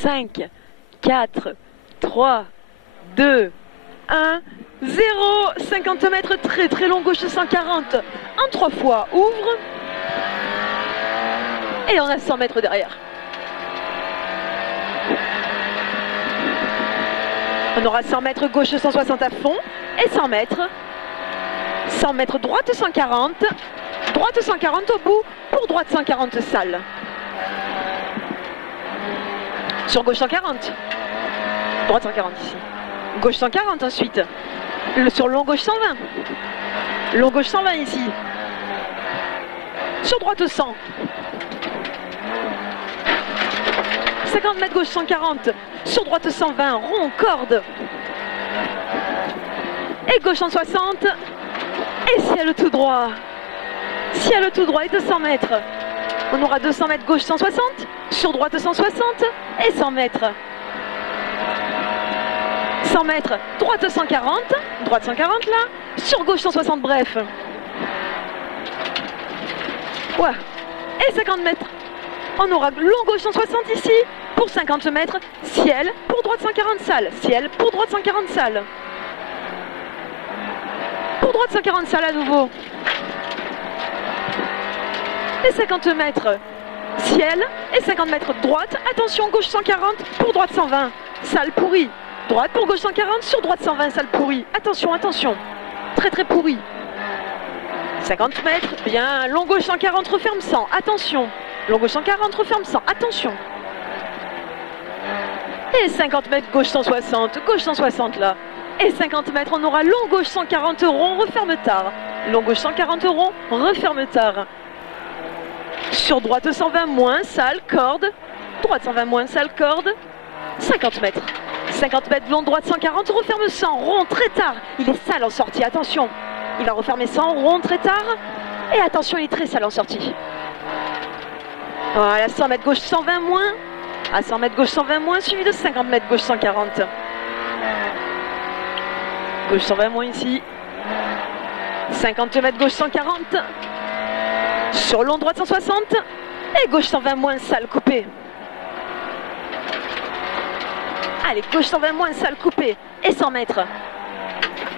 5, 4, 3, 2, 1, 0. 50 mètres, très très long, gauche 140. En 3 fois, ouvre. Et on a 100 mètres derrière. On aura 100 mètres gauche 160 à fond et 100 mètres. 100 mètres droite 140. Droite 140 au bout pour droite 140 sale. Sur gauche 140. Droite 140 ici. Gauche 140 ensuite. Sur long gauche 120. Long gauche 120 ici. Sur droite 100. 50 mètres gauche 140. Sur droite 120. Rond, corde. Et gauche 160. Et ciel tout droit. Ciel tout droit et 200 mètres. On aura 200 mètres gauche 160. Sur droite 160. Et 100 mètres. 100 mètres, droite 140, droite 140 là, sur gauche 160 bref. Ouais. Et 50 mètres. On aura long gauche 160 ici, pour 50 mètres, ciel, pour droite 140 sale, ciel, pour droite 140 sale. Pour droite 140 sale à nouveau. Et 50 mètres, ciel, et 50 mètres droite, attention gauche 140, pour droite 120, sale pourri. Droite pour gauche 140, sur droite 120, sale pourri. Attention, attention. Très très pourri. 50 mètres, bien. Long gauche 140, referme 100. Attention. Long gauche 140, referme 100. Attention. Et 50 mètres gauche 160. Gauche 160 là. Et 50 mètres, on aura long gauche 140 rond, referme tard. Long gauche 140 rond, referme tard. Sur droite 120 moins, sale, corde. Droite 120 moins, sale, corde. 50 mètres. 50 mètres long, droite 140, referme 100, rond très tard. Il est sale en sortie, attention. Il va refermer 100, rond très tard. Et attention, il est très sale en sortie. Voilà, 100 mètres gauche 120 moins. À 100 mètres gauche 120 moins, suivi de 50 mètres gauche 140. Gauche 120 moins ici. 50 mètres gauche 140. Sur long droite 160. Et gauche 120 moins, sale coupé. Allez, gauche 120 moins, sale coupé. Et 100 mètres.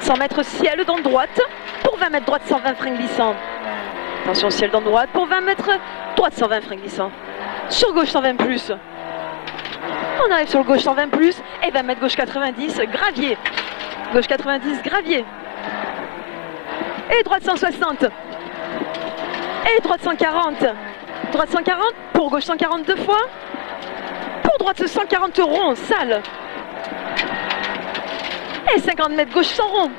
100 mètres ciel dans droite. Pour 20 mètres droite 120 frein glissant. Attention ciel dans droite. Pour 20 mètres droite 120 frein glissant. Sur gauche 120 plus. On arrive sur le gauche 120 plus. Et 20 mètres gauche 90, gravier. Gauche 90, gravier. Et droite 160. Et droite 140. Droite 140 pour gauche 140 deux fois. Pour droite 140 rond, sale. Et 50 mètres gauche 100 rond.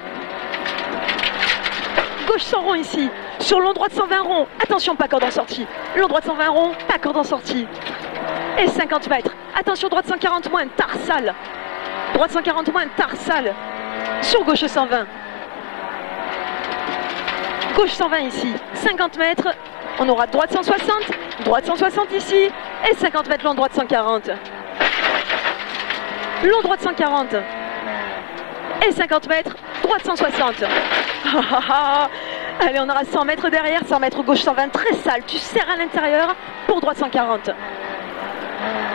Gauche 100 rond ici. Sur long droite 120 rond. Attention, pas corde en sortie. Long droite 120 rond, pas corde en sortie. Et 50 mètres. Attention, droite 140 moins, tard, sale. Droite 140 moins, tard, sale. Sur gauche 120. Gauche 120 ici. 50 mètres. On aura droite 160. Droite 160 ici. Et 50 mètres long droite 140. Long droite 140. Et 50 mètres, droite 160. Allez, on aura 100 mètres derrière, 100 mètres gauche 120, très sale. Tu serres à l'intérieur pour droite 140.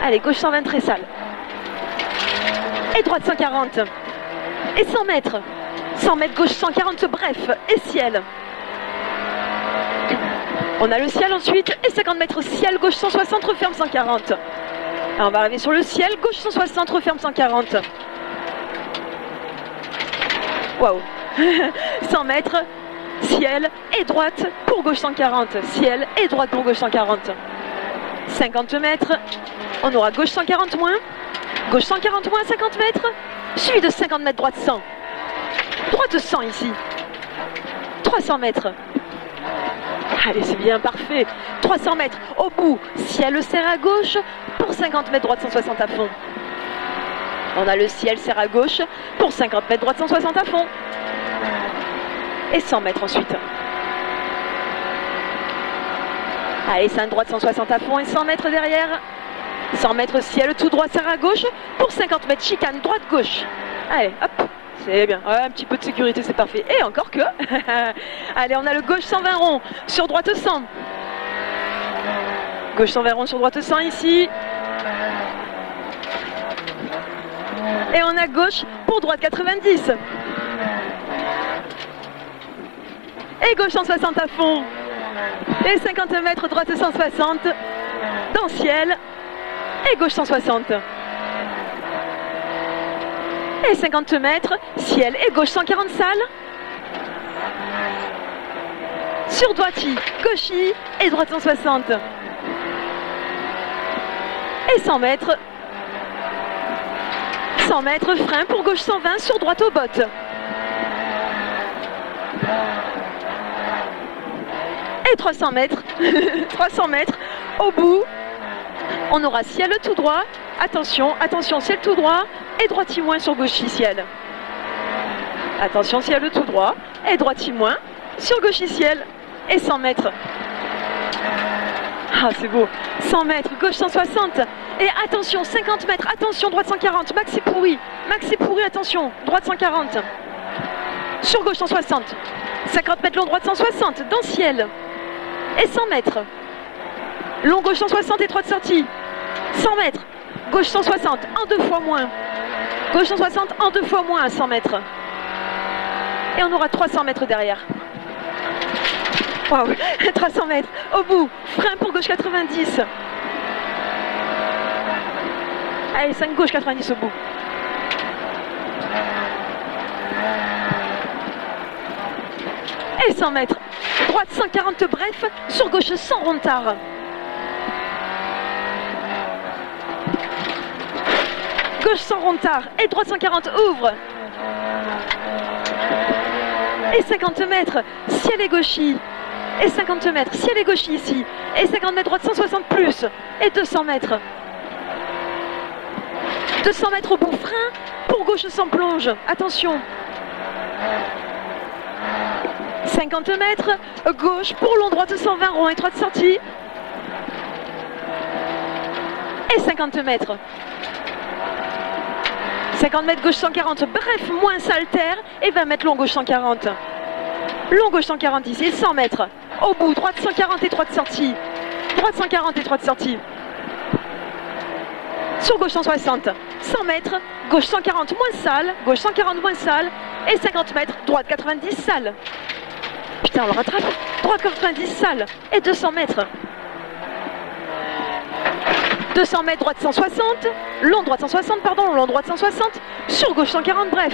Allez, gauche 120, très sale. Et droite 140. Et 100 mètres. 100 mètres gauche 140, bref. Et ciel. On a le ciel ensuite. Et 50 mètres ciel, gauche 160, referme 140. Alors on va arriver sur le ciel, gauche 160, referme 140. Waouh. 100 mètres, ciel et droite pour gauche 140. Ciel et droite pour gauche 140. 50 mètres, on aura gauche 140 moins. Gauche 140 moins, 50 mètres. Suivi de 50 mètres, droite 100. Droite 100 ici. 300 mètres. Allez, c'est bien, parfait. 300 mètres au bout. Ciel serre à gauche pour 50 mètres, droite 160 à fond. On a le ciel serre à gauche pour 50 mètres, droite 160 à fond. Et 100 mètres ensuite. Allez, 5 droite 160 à fond et 100 mètres derrière. 100 mètres ciel tout droit serre à gauche pour 50 mètres chicane droite gauche. Allez, hop, c'est bien. Ouais, un petit peu de sécurité, c'est parfait. Et encore que. Allez, on a le gauche 120 rond sur droite 100. Gauche 120 rond sur droite 100 ici. Et on a gauche pour droite 90. Et gauche 160 à fond. Et 50 mètres, droite 160. Dans le ciel. Et gauche 160. Et 50 mètres, ciel et gauche 140 salles. Sur droiti, gauchi et droite 160. Et 100 mètres. 100 mètres, frein pour gauche 120 sur droite aux bottes. Et 300 mètres. 300 mètres au bout. On aura ciel tout droit. Attention, attention, ciel tout droit et droiti moins sur gauchi ciel. Attention, ciel tout droit et droiti moins sur gauchi ciel. Et 100 mètres. Ah, c'est beau. 100 mètres, gauche 160. Et attention, 50 mètres, attention, droite 140. Maxi pourri, attention, droite 140. Sur gauche 160. 50 mètres long, droite 160. Dans le ciel. Et 100 mètres. Long gauche 160 et droite sortie. 100 mètres. Gauche 160, en 2 fois moins. Gauche 160, en 2 fois moins à 100 mètres. Et on aura 300 mètres derrière. Waouh, 300 mètres. Au bout, frein pour gauche 90. Allez, 5 gauche 90 au bout. Et 100 mètres. Droite 140 bref, sur gauche 100 rond-tard. Gauche 100 rond-tard et droite 140 ouvre. Et 50 mètres, ciel et gauchi. Et 50 mètres, ciel et gauchi ici. Et 50 mètres droite 160 plus. Et 200 mètres. 200 mètres au bout, frein pour gauche sans plonge. Attention. 50 mètres, gauche pour long droite 120 rond et droite sortie. Et 50 mètres. 50 mètres gauche 140, bref, moins saltaire. Et 20 mètres long gauche 140. Long gauche 140 ici, et 100 mètres. Au bout, droite 140 et droite sortie. Droite 140 et droite sortie. Sur gauche 160. 100 mètres, gauche 140 moins salle. Gauche 140 moins salle. Et 50 mètres, droite 90 salle. Putain, on le rattrape. Droite 90 salle. Et 200 mètres. 200 mètres, droite 160. Long droite 160, pardon, long droite 160. Sur gauche 140, bref.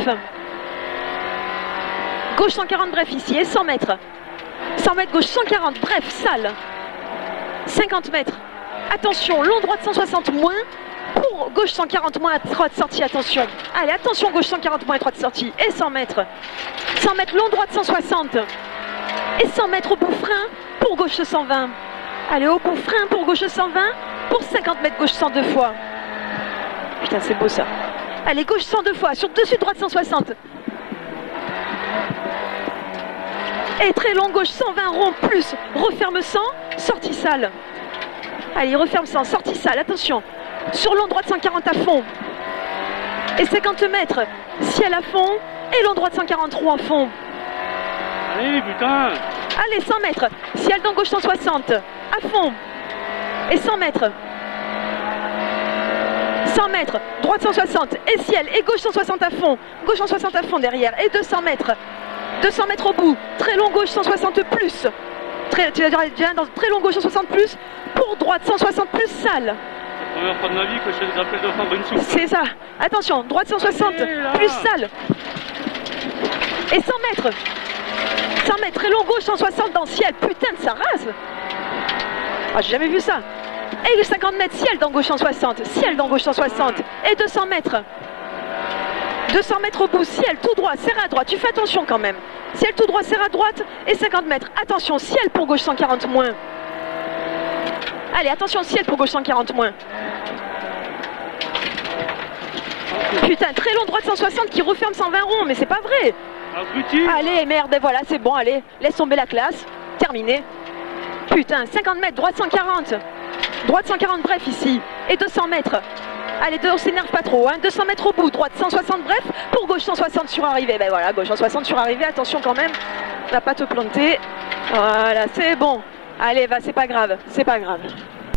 Gauche 140, bref, ici. Et 100 mètres. 100 mètres, gauche 140, bref, salle. 50 mètres. Attention, long droite 160 moins. Pour gauche 140 moins, droite sortie, attention. Allez, attention, gauche 140 moins, droite sortie. Et 100 mètres. 100 mètres, long droite 160. Et 100 mètres au bout, frein pour gauche 120. Allez, au bout, frein pour gauche 120. Pour 50 mètres, gauche 102 fois. Putain, c'est beau ça. Allez, gauche 102 fois. Sur dessus, droite 160. Et très long, gauche 120 rond plus. Referme 100, sortie salle. Allez, referme 100, sortie salle, attention. Sur long droite 140 à fond. Et 50 mètres, ciel à fond. Et long droite 140 rond à fond. Allez, putain. Allez, 100 mètres, ciel dans gauche 160. À fond. Et 100 mètres. 100 mètres, droite 160. Et ciel, et gauche 160 à fond. Gauche 160 à fond derrière. Et 200 mètres. 200 mètres au bout. Très long gauche 160 plus. Tu vas dire dans très long gauche 160 plus. Pour droite 160 plus salle. La première fois de ma vie que je fais des appels de prendre une soupe. C'est ça. Attention, droite 160 plus salle. Et 100 mètres. 100 mètres, très long gauche 160 dans le ciel. Putain de sa race. Ah, j'ai jamais vu ça. Et 50 mètres, ciel dans gauche 160. Ciel dans gauche 160. Et 200 mètres. 200 mètres au bout, ciel tout droit, serre à droite. Tu fais attention quand même. Ciel tout droit, serre à droite. Et 50 mètres. Attention, ciel pour gauche 140 moins. Allez, attention, ciel pour gauche 140 moins. Putain, très long droite 160 qui referme 120 rond, mais c'est pas vrai. Abruti. Allez, merde, et voilà, c'est bon, allez. Laisse tomber la classe. Terminé. Putain, 50 mètres, droite 140. Droite 140, bref, ici. Et 200 mètres. Allez, on s'énerve pas trop, hein. 200 mètres au bout, droite 160, bref. Pour gauche 160 sur arrivée. Ben voilà, gauche 160 sur arrivée, attention quand même. Va pas te planter. Voilà, c'est bon. Allez, va, c'est pas grave, c'est pas grave.